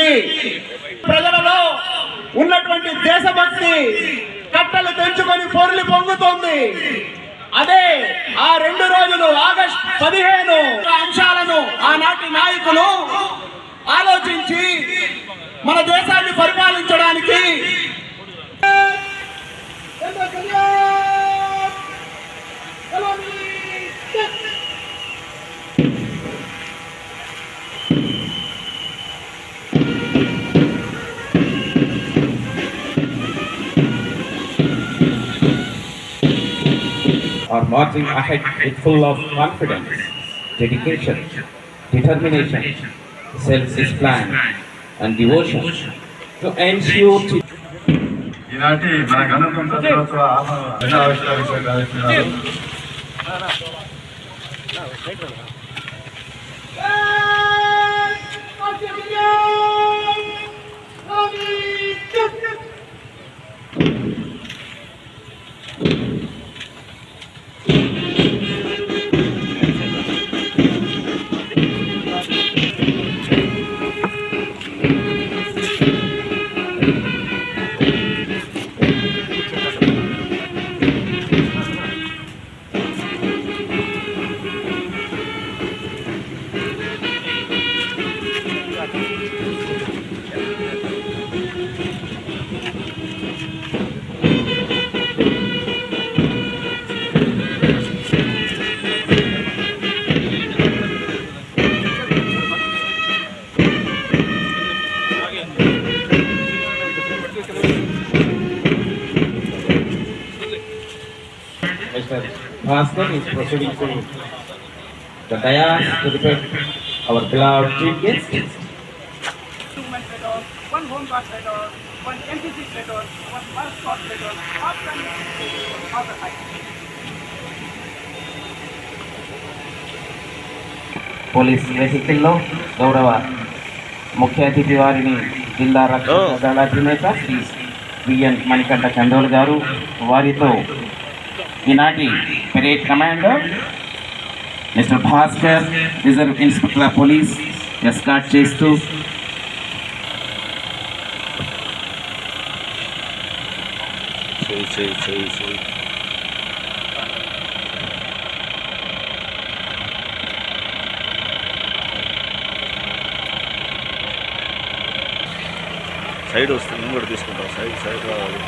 అందరికీ ప్రజలలో ఉన్నటువంటి దేశభక్తి కట్టలు తెంచుకొని పొర్లి పొంగుతోంది. అదే ఆ రెండు రోజులు ఆగస్ట్ పదిహేను అంశాలను ఆనాటి నాయకులు ఆలోచించి మన దేశాన్ని పరిపాలించడానికి marching ahead with full of confidence, dedication, determination, self-discipline, and devotion to ensure to ఈనాటి మన గణతంత్ర దినోత్సవ జెండా Mr. Bhaskar is proceeding to the dais to depend our beloved chief guest. two men medal, one home guard medal, one NCC medal, one mascot medal, after other height. Police వెహికల్లో గౌరవ ముఖ్య అతిథి వారిని జిల్లా రక్షణ దళ అధినేత శ్రీ విఎన్ మణికంఠ చందోల్ గారు వారితో ఈనాటి parade commander mister Bhaskar reserve inspector of police escort చేస్తూ సైడ్ వస్తుంది నేను కూడా తీసుకుంటాం. సైడ్ సైడ్ రావాలి.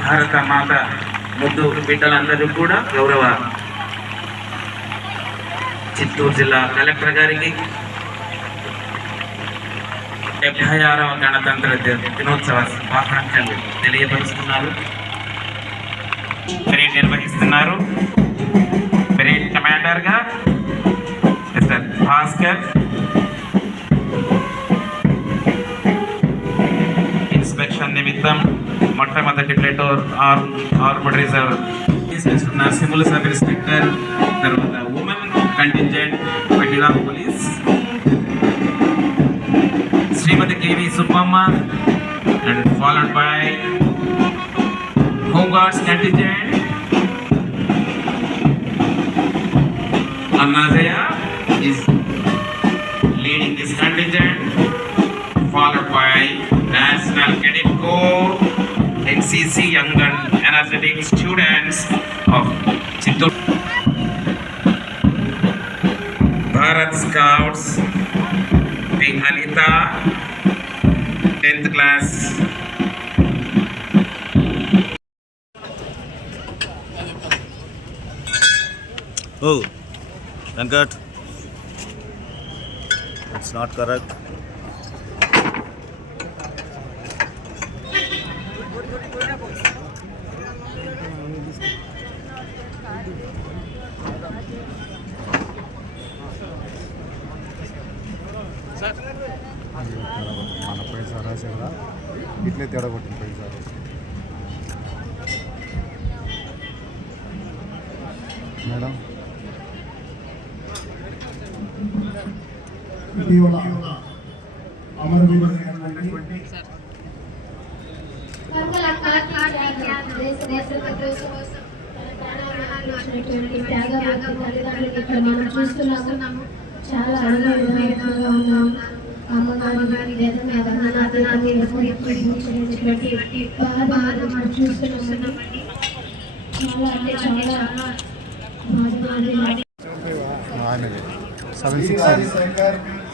భారత మాత ముద్దు బిడ్డలందరూ కూడా గౌరవ చిత్తూరు జిల్లా కలెక్టర్ గారికి డెబ్బై ఆరవ గణతంత్ర దినోత్సవ శుభాకాంక్షలు తెలియపరుస్తున్నారు. నిర్వహిస్తున్నారు పరేడ్ కమాండర్ గా మిస్టర్ భాస్కర్ ఇన్స్పెక్షన్ నిమిత్తం మొట్టమొదటి ప్లేటోర్ ఆర్ ఆర్మడ్ రిజర్వ్ తీసుకొస్తున్న సివిల్ సబ్ ఇన్స్పెక్టర్ తర్వాత ఉమెన్ కంటింజెంట్ మహిళా police Shrimati K V Subbamma and followed by home guards contingent Anadaya is leading this contingent, followed by National Cadet Corps, NCC Young and Energetic Students of Chittur. Bharat Scouts, Team Anita, 10th class Oh. Venkat. It's not correct. మన పైసా రాసేదా ఇట్లే తేడా కొట్టిన పైసా రాసి మనం చూస్తున్నాము చాలా అనుభవమైనగా ఉన్నాం అమ్మగారి దేశ మీద అన్నదాతని ఇచ్చినటువంటి బాధ మనం చూస్తున్నాము చాలా అంటే చాలా బాధ ఆయనది seven six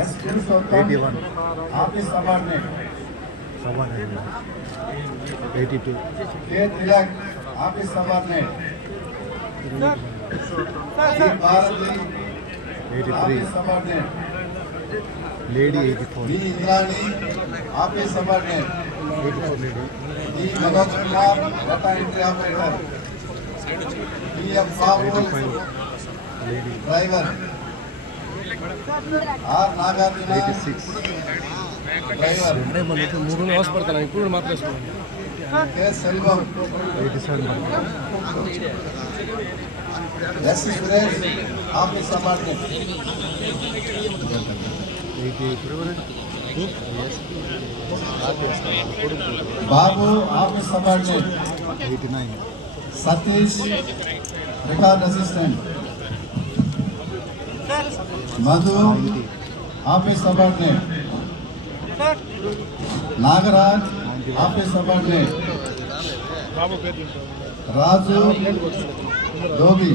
S Purushottam eighty one office subordinate seven eighty two K Tilak office subordinate C Bharati eighty three office subordinate lady eighty four V Indrani office subordinate eighty four lady D Manoj Kumar data entry operator PF Babu eighty five lady driver R Nagarjuna eighty six driver మూడు అవసరపడతాను ఇప్పుడు మాత్రం K Selvam eighty seven S Suresh office subordinate eighty Babu office subordinate eighty nine Satish record assistant Madhu office subordinate Nagaraj office subordinate Raju Yogi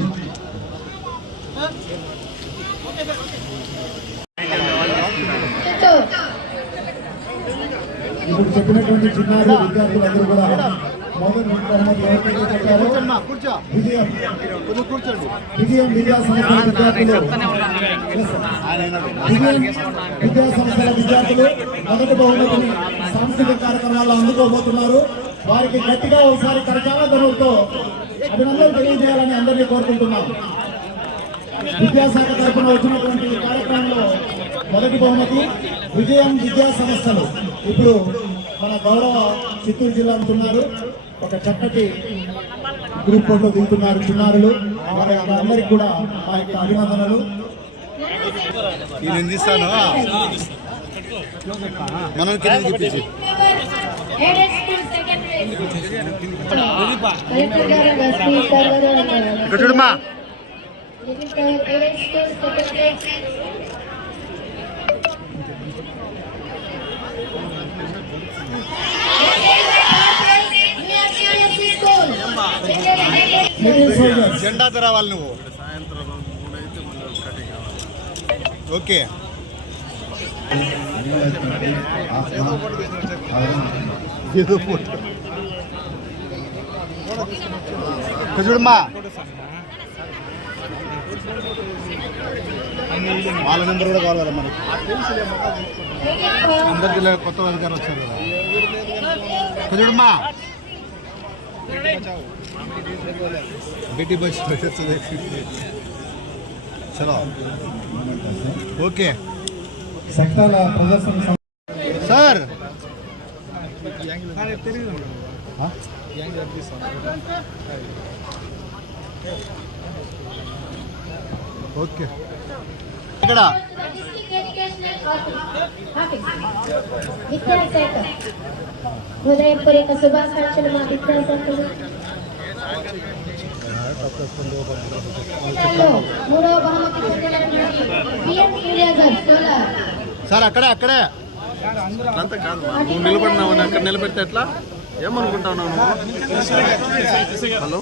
ఇప్పుడు చెప్పినటువంటి చిన్నారి విద్యార్థులందరూ కూడా విజయం. కూర్చోండి. విజయం విద్యా సంస్థల విద్యార్థులు. విద్యా సంస్థల విద్యార్థులు మొదటి బహుమతిని సాంస్కృతిక కార్యక్రమాల్లో అందుకోబోతున్నారు. వారికి గట్టిగా ఒకసారి కరచాల ధనులతో అభినందనలు తెలియజేయాలని అందరినీ కోరుకుంటున్నాం. విద్యాశాఖ తరఫున వచ్చినటువంటి ఈ కార్యక్రమంలో మొదటి బహుమతి విజయం విద్యా సంస్థలు. ఇప్పుడు మన గౌరవ చిత్తూరు జిల్లా ఉంటున్నారు ఒక చక్కటి గ్రూప్ ఫోటో దిగుతున్నారు చిన్నారులు. వారి అందరికి కూడా మా యొక్క అభినందనలు. నేను తీస్తాను మనం కింద తిప్పించి ఇక్కడ చూడమ్మా. జెండా తెరవాలి నువ్వు. ఓకే. చూడమ్మా. వాళ్ళ నెంబర్ కూడా కావాలి కదా మనకి అందరి జిల్లా కొత్త అధికారులు వచ్చారు కదా. చూడమ్మా. బేటీ బస్ చలో. ఓకే. సెక్టాల ప్రదర్శన సార్. ఓకే. ఇక్కడ. విద్యాశాఖ. ఉదయపూరిక శుభాకాంక్షలు మా విద్యాశాఖలు. సార్ అక్కడే అక్కడే. అంతా కాదు నువ్వు నిలబడినావు అక్కడ నిలబెడితే ఎట్లా? ఏమనుకుంటావు నువ్వు హలో?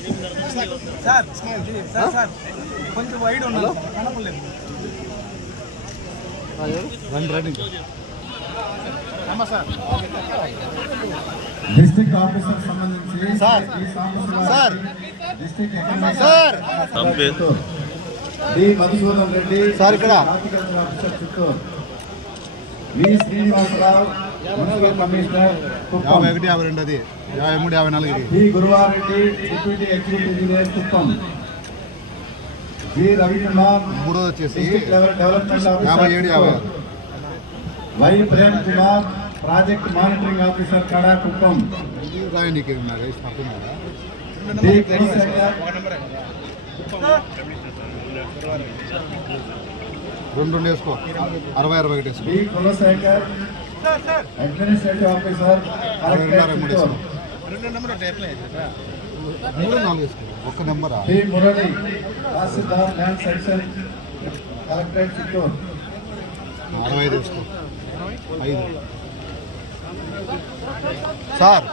డిస్ట్రిక్ట్ ఆఫీసర్ సంబంధించి sir. Sir. D. Madhusudan Reddy. Sir ఇక్కడ. Horticulture officer Chittoor. V. Srinivasarao municipal commissioner యాభై ఒకటి యాభై రెండు అది. యాభై మూడు యాభై నాలుగు ఇది. D. Guruvareddy deputy executive engineer Kuppam. G Ravikumar మూడోది వచ్చేసి డెవలప్మెంట్ యాభై ఏడు యాభై Y. Prem Kumar project monitoring officer Kada Kuppam. రాయనికి ఉన్నారు రెండు రెండు వేసుకో. అరవై అరవై ఒకటి వేసుకో. అరవై రెండు మూడు నాలుగు వేసుకో. ఒక్క నెంబరా? అరవై ఐదు వేసుకో. ఐదు. సార్.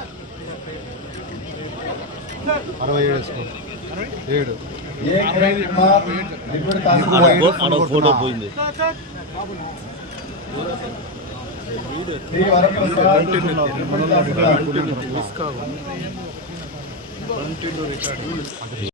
అరవై ఏడు ఏడు ఫోటో పోయింది తహసీల్దార్